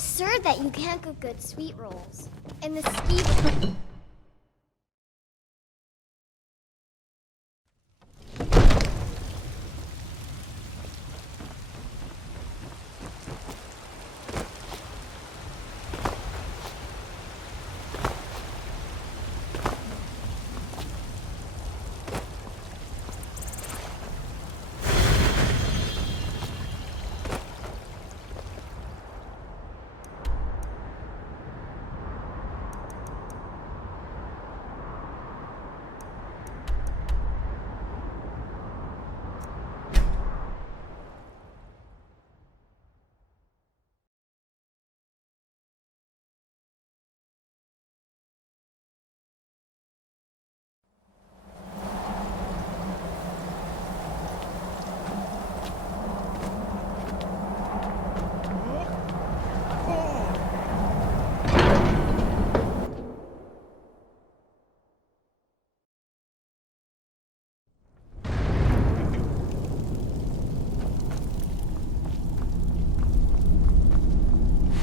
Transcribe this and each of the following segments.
absurd that you can't cook good sweet rolls. And the ski...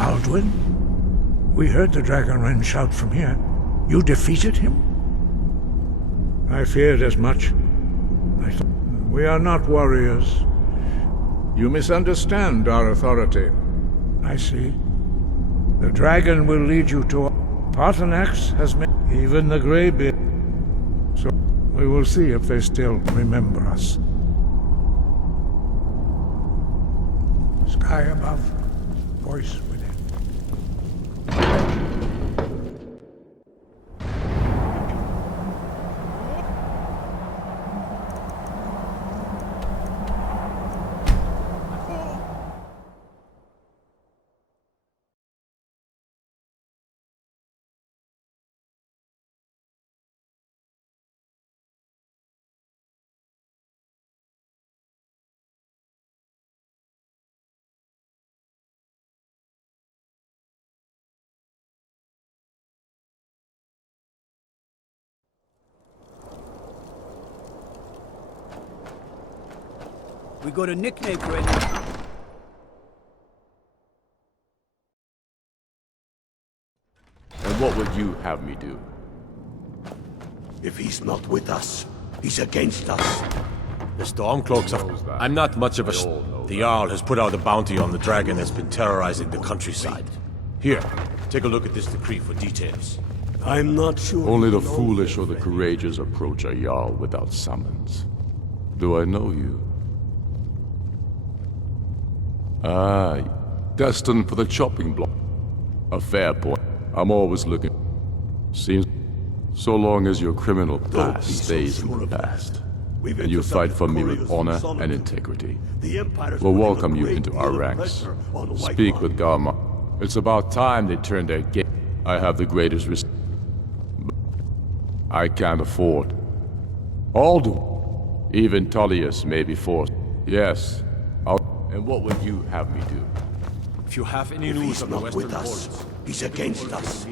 Aldwin? We heard the Dragonren shout from here. You defeated him? I feared as much. We are not warriors. You misunderstand our authority. I see. The dragon will lead you to... Paarthurnax has made... Even the Greybeard. So we will see if they still remember us. Sky above, voice within. We got a nickname for it. And what would you have me do? If he's not with us, he's against us. The Stormcloaks are... I'm not much of a... The Jarl has put out a bounty on the dragon that's been terrorizing the countryside. Here, take a look at this decree for details. I'm not sure... Only the foolish or the courageous approach a Jarl without summons. Do I know you? Ah, destined for the chopping block. A fair point. I'm always looking. Seems so long as your criminal past stays in the past, and you fight for me with honor and integrity, we'll welcome you into our ranks. Speak with Garma. It's about time they turn their gate. I have the greatest respect. I can't afford. All do. Even Tullius may be forced. Yes. And what would you have me do? If you have any If news he's on the not western with us, borders, he's against us.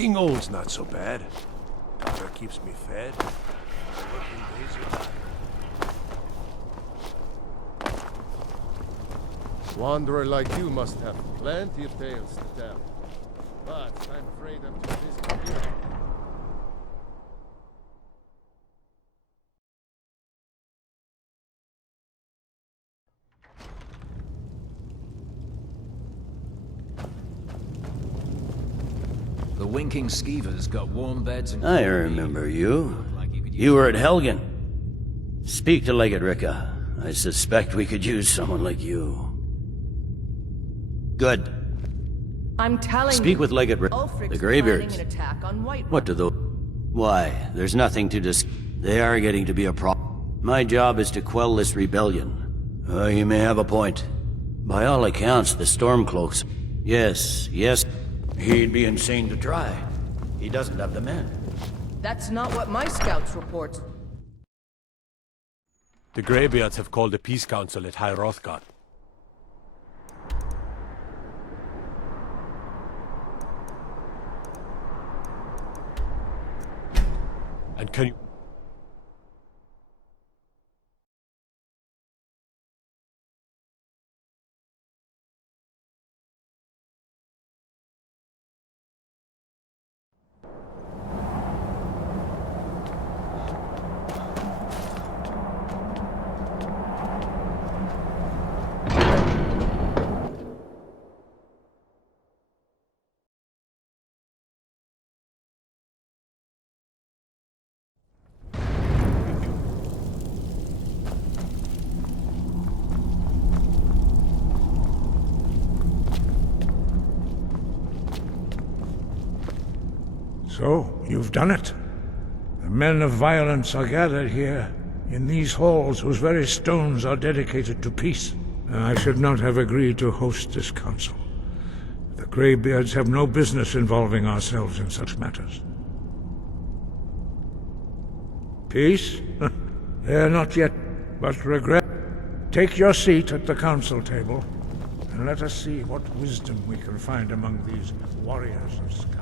being old's not so bad. Daughter keeps me fed. The working days are done. Wanderer like you must have plenty of tales to tell. But I'm afraid I'm too busy here. The winking skeevers got warm beds and... I remember you. You were at Helgen. Speak to Legate Ricka. I suspect we could use someone like you. Good. I'm telling Speak you. with Legate Ricka, Ulfric's the Greybeards. planning an attack on White. What do those... Why, there's nothing to discuss. They are getting to be a problem. My job is to quell this rebellion. You may have a point. By all accounts, the Stormcloaks... Yes. He'd be insane to try. He doesn't have the men. That's not what my scouts report. The Greybeards have called a peace council at High Hrothgar. And can you... So, you've done it. The men of violence are gathered here, in these halls whose very stones are dedicated to peace. I should not have agreed to host this council. The Greybeards have no business involving ourselves in such matters. Peace? They are not yet, but regret. Take your seat at the council table, and let us see what wisdom we can find among these warriors of Skyrim.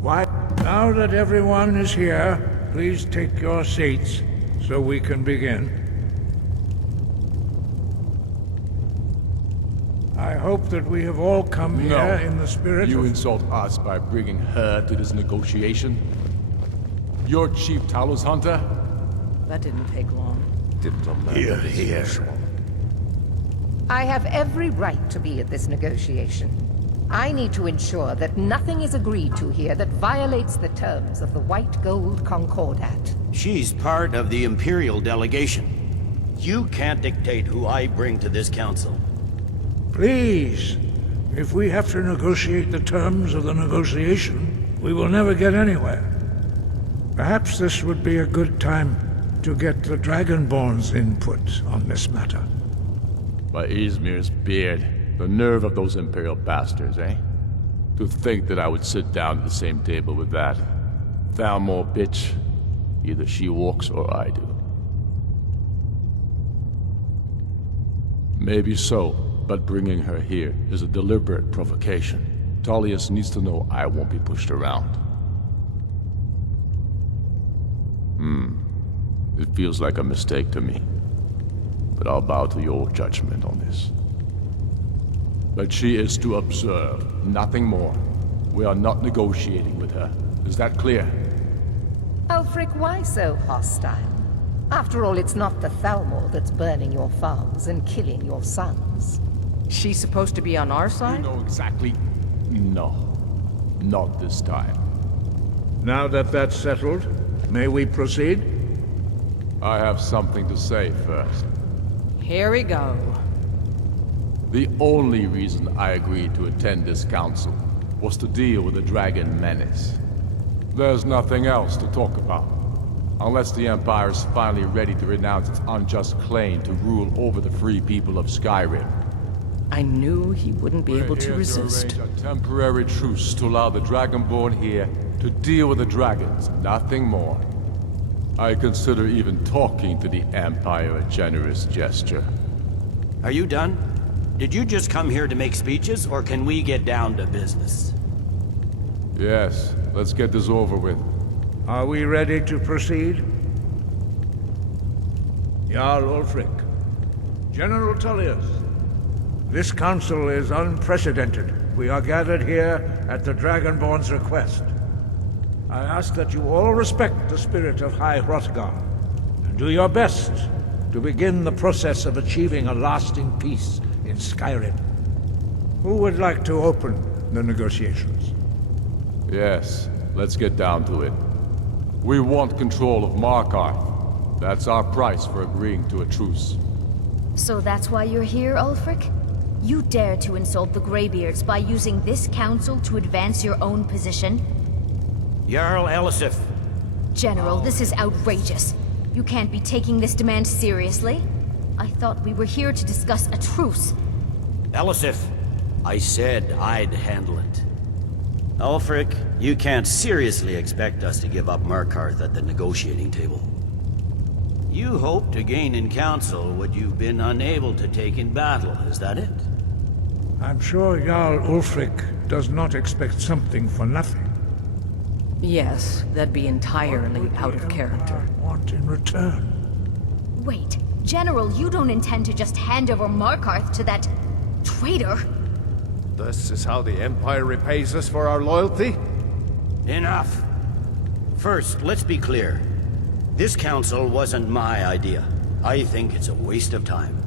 Why, now that everyone is here, please take your seats so we can begin. I hope that we have all come here in the spirit You of... insult us by bringing her to this negotiation? You're Chief Talos Hunter? That didn't take long. Here. I have every right to be at this negotiation. I need to ensure that nothing is agreed to here that violates the terms of the White Gold Concordat. She's part of the Imperial delegation. You can't dictate who I bring to this council. Please, if we have to negotiate the terms of the negotiation, we will never get anywhere. Perhaps this would be a good time to get the Dragonborn's input on this matter. By Izmir's beard, the nerve of those Imperial bastards, eh? To think that I would sit down at the same table with that Thalmor bitch. Either she walks or I do. Maybe so, but bringing her here is a deliberate provocation. Tullius needs to know I won't be pushed around. It feels like a mistake to me. But I'll bow to your judgment on this. But she is to observe, nothing more. We are not negotiating with her. Is that clear? Ulfric, why so hostile? After all, it's not the Thalmor that's burning your farms and killing your sons. She's supposed to be on our You side? know exactly... No. Not this time. Now that that's settled, may we proceed? I have something to say first. Here we go. The only reason I agreed to attend this council was to deal with the Dragon Menace. There's nothing else to talk about. Unless the Empire is finally ready to renounce its unjust claim to rule over the free people of Skyrim. I knew he wouldn't be able to We're here resist. to arrange a temporary truce to allow the Dragonborn here to deal with the dragons, nothing more. I consider even talking to the Empire a generous gesture. Are you done? did you just come here to make speeches, or can we get down to business? Yes, let's get this over with. Are we ready to proceed? Jarl Ulfric, General Tullius, this council is unprecedented. We are gathered here at the Dragonborn's request. I ask that you all respect the spirit of High Hrothgar, and do your best to begin the process of achieving a lasting peace in Skyrim. Who would like to open the negotiations? Yes, let's get down to it. We want control of Markarth. That's our price for agreeing to a truce. So that's why you're here, Ulfric? You dare to insult the Greybeards by using this council to advance your own position? Jarl Elisif. General, this is outrageous. You can't be taking this demand seriously. I thought we were here to discuss a truce. Elisif, I said I'd handle it. Ulfric, you can't seriously expect us to give up Markarth at the negotiating table. You hope to gain in council what you've been unable to take in battle, is that it? I'm sure Jarl Ulfric does not expect something for nothing. Yes, that'd be entirely out of character. Want in return? Wait, General, you don't intend to just hand over Markarth to that traitor? This is how the Empire repays us for our loyalty? Enough. First, let's be clear. This council wasn't my idea. I think it's a waste of time.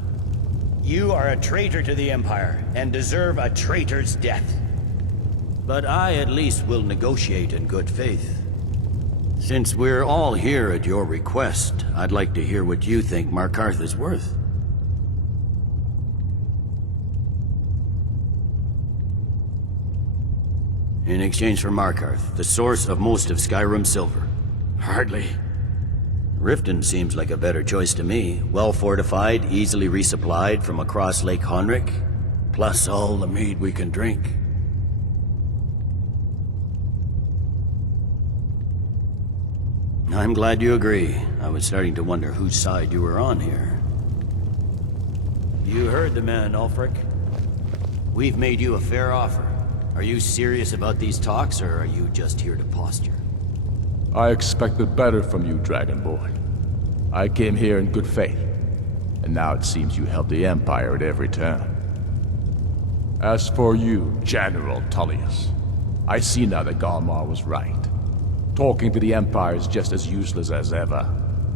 You are a traitor to the Empire, and deserve a traitor's death. But I at least will negotiate in good faith. Since we're all here at your request, I'd like to hear what you think Markarth is worth. In exchange for Markarth, the source of most of Skyrim's silver. Hardly. Riften seems like a better choice to me. Well fortified, easily resupplied from across Lake Honric, plus all the mead we can drink. I'm glad you agree. I was starting to wonder whose side you were on here. You heard the man, Ulfric. We've made you a fair offer. Are you serious about these talks, or are you just here to posture? I expected better from you, Dragonborn. I came here in good faith, and now it seems you help the Empire at every turn. As for you, General Tullius, I see now that Galmar was right. Talking to the Empire is just as useless as ever.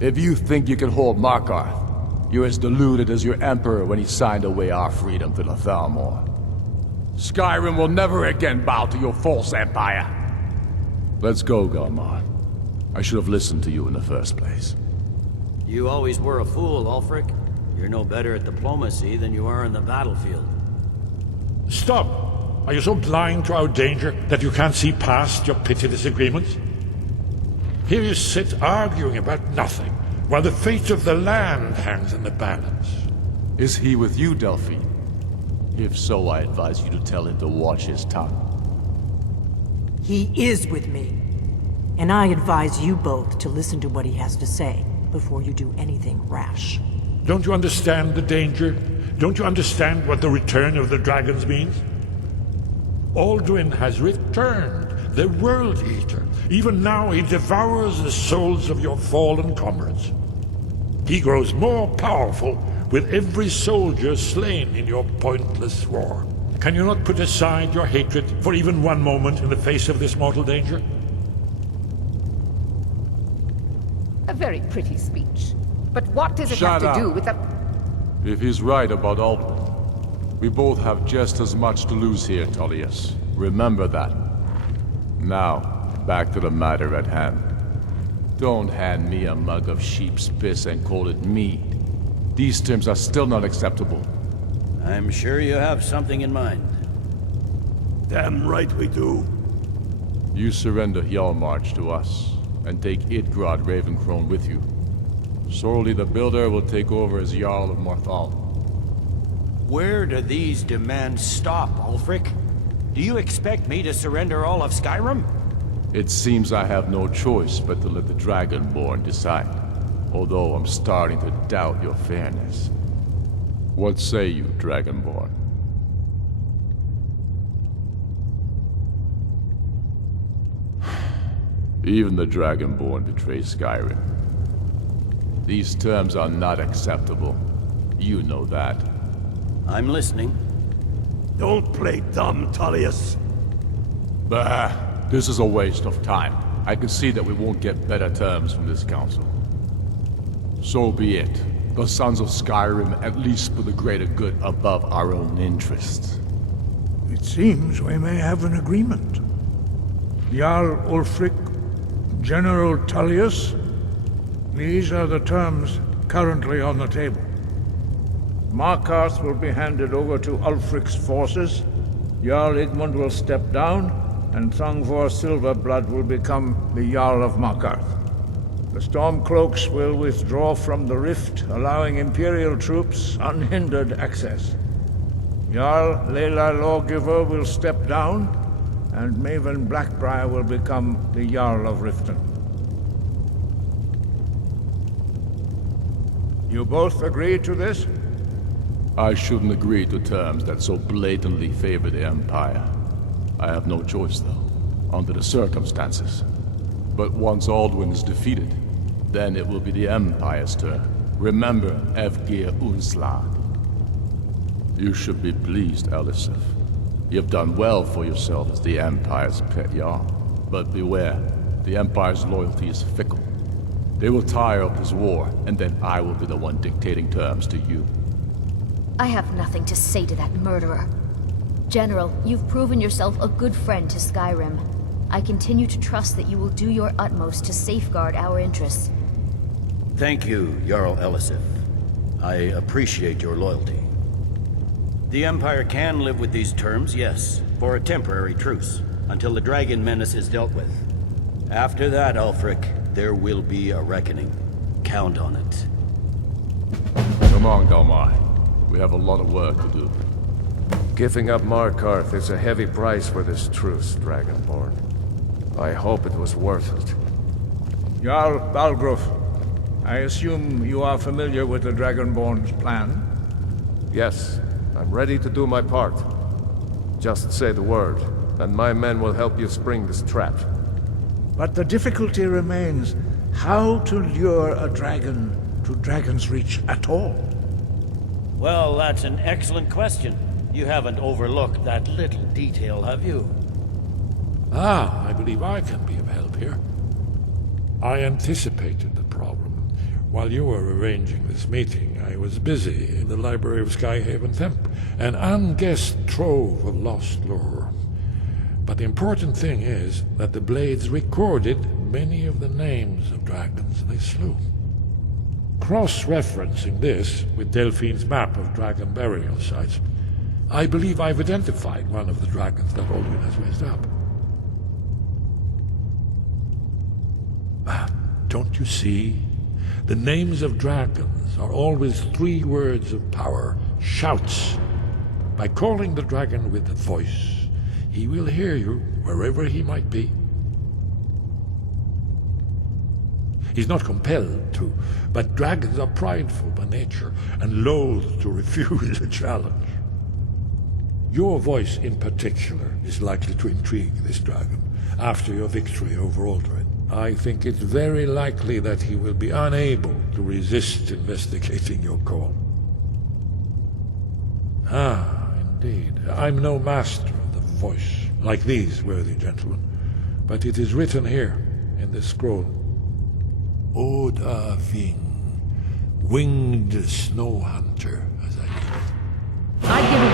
If you think you can hold Markarth, you're as deluded as your Emperor when he signed away our freedom to the Thalmor. Skyrim will never again bow to your false empire. Let's go, Galmar. I should have listened to you in the first place. You always were a fool, Ulfric. You're no better at diplomacy than you are in the battlefield. Stop! Are you so blind to our danger that you can't see past your pitiless agreements? Here you sit arguing about nothing, while the fate of the land hangs in the balance. Is he with you, Delphine? If so, I advise you to tell him to watch his tongue. He is with me. And I advise you both to listen to what he has to say before you do anything rash. Don't you understand the danger? Don't you understand what the return of the dragons means? Alduin has returned, the World Eater. Even now he devours the souls of your fallen comrades. He grows more powerful with every soldier slain in your pointless war. Can you not put aside your hatred for even one moment in the face of this mortal danger? A very pretty speech. But what does it Shut have to do up. with the... If he's right about Alduin, we both have just as much to lose here, Tullius. Remember that. Now, back to the matter at hand. Don't hand me a mug of sheep's piss and call it mead. These terms are still not acceptable. I'm sure you have something in mind. Damn right we do. You surrender Hjalmarch to us, and take Idgrod Ravencrone with you. Sorli the Builder will take over as Jarl of Morthal. Where do these demands stop, Ulfric? Do you expect me to surrender all of Skyrim? It seems I have no choice but to let the Dragonborn decide. Although I'm starting to doubt your fairness. What say you, Dragonborn? Even the Dragonborn betray Skyrim. These terms are not acceptable. You know that. I'm listening. Don't play dumb, Tullius. Bah, this is a waste of time. I can see that we won't get better terms from this council. So be it. The Sons of Skyrim at least put the greater good above our own interests. It seems we may have an agreement. Jarl Ulfric, General Tullius, these are the terms currently on the table. Markarth will be handed over to Ulfric's forces, Jarl Igmund will step down, and Thongvor Silverblood will become the Jarl of Markarth. The Stormcloaks will withdraw from the rift, allowing Imperial troops unhindered access. Jarl Leila Lawgiver will step down, and Maven Blackbriar will become the Jarl of Riften. You both agree to this? I shouldn't agree to terms that so blatantly favor the Empire. I have no choice, though, under the circumstances. But once Alduin is defeated, then it will be the Empire's turn. Remember Evgir Unslad. You should be pleased, Elisif. You've done well for yourself as the Empire's pet Jarl. But beware, the Empire's loyalty is fickle. They will tire of this war, and then I will be the one dictating terms to you. I have nothing to say to that murderer. General, you've proven yourself a good friend to Skyrim. I continue to trust that you will do your utmost to safeguard our interests. Thank you, Jarl Elisif. I appreciate your loyalty. The Empire can live with these terms, yes, for a temporary truce, until the dragon menace is dealt with. After that, Ulfric, there will be a reckoning. Count on it. Come on, Dalmai. We have a lot of work to do. Giving up Markarth is a heavy price for this truce, Dragonborn. I hope it was worth it. Jarl Balgruuf, I assume you are familiar with the Dragonborn's plan? Yes, I'm ready to do my part. Just say the word, and my men will help you spring this trap. But the difficulty remains how to lure a dragon to Dragon's Reach at all. Well, that's an excellent question. You haven't overlooked that little detail, have you? Ah, I believe I can be of help here. I anticipated the problem. While you were arranging this meeting, I was busy in the library of Skyhaven Temple, an unguessed trove of lost lore. But the important thing is that the Blades recorded many of the names of dragons they slew. Cross-referencing this with Delphine's map of dragon burial sites, I believe I've identified one of the dragons that Alduin has raised up. Don't you see? The names of dragons are always 3 words of power, shouts. By calling the dragon with a voice, he will hear you wherever he might be. He's not compelled to, but dragons are prideful by nature and loath to refuse a challenge. Your voice in particular is likely to intrigue this dragon after your victory over Alduin. I think it's very likely that he will be unable to resist investigating your call. Ah, indeed. I'm no master of the voice, like these worthy gentlemen, but it is written here in this scroll. Oda Ving, winged snow hunter, as I read it. I've given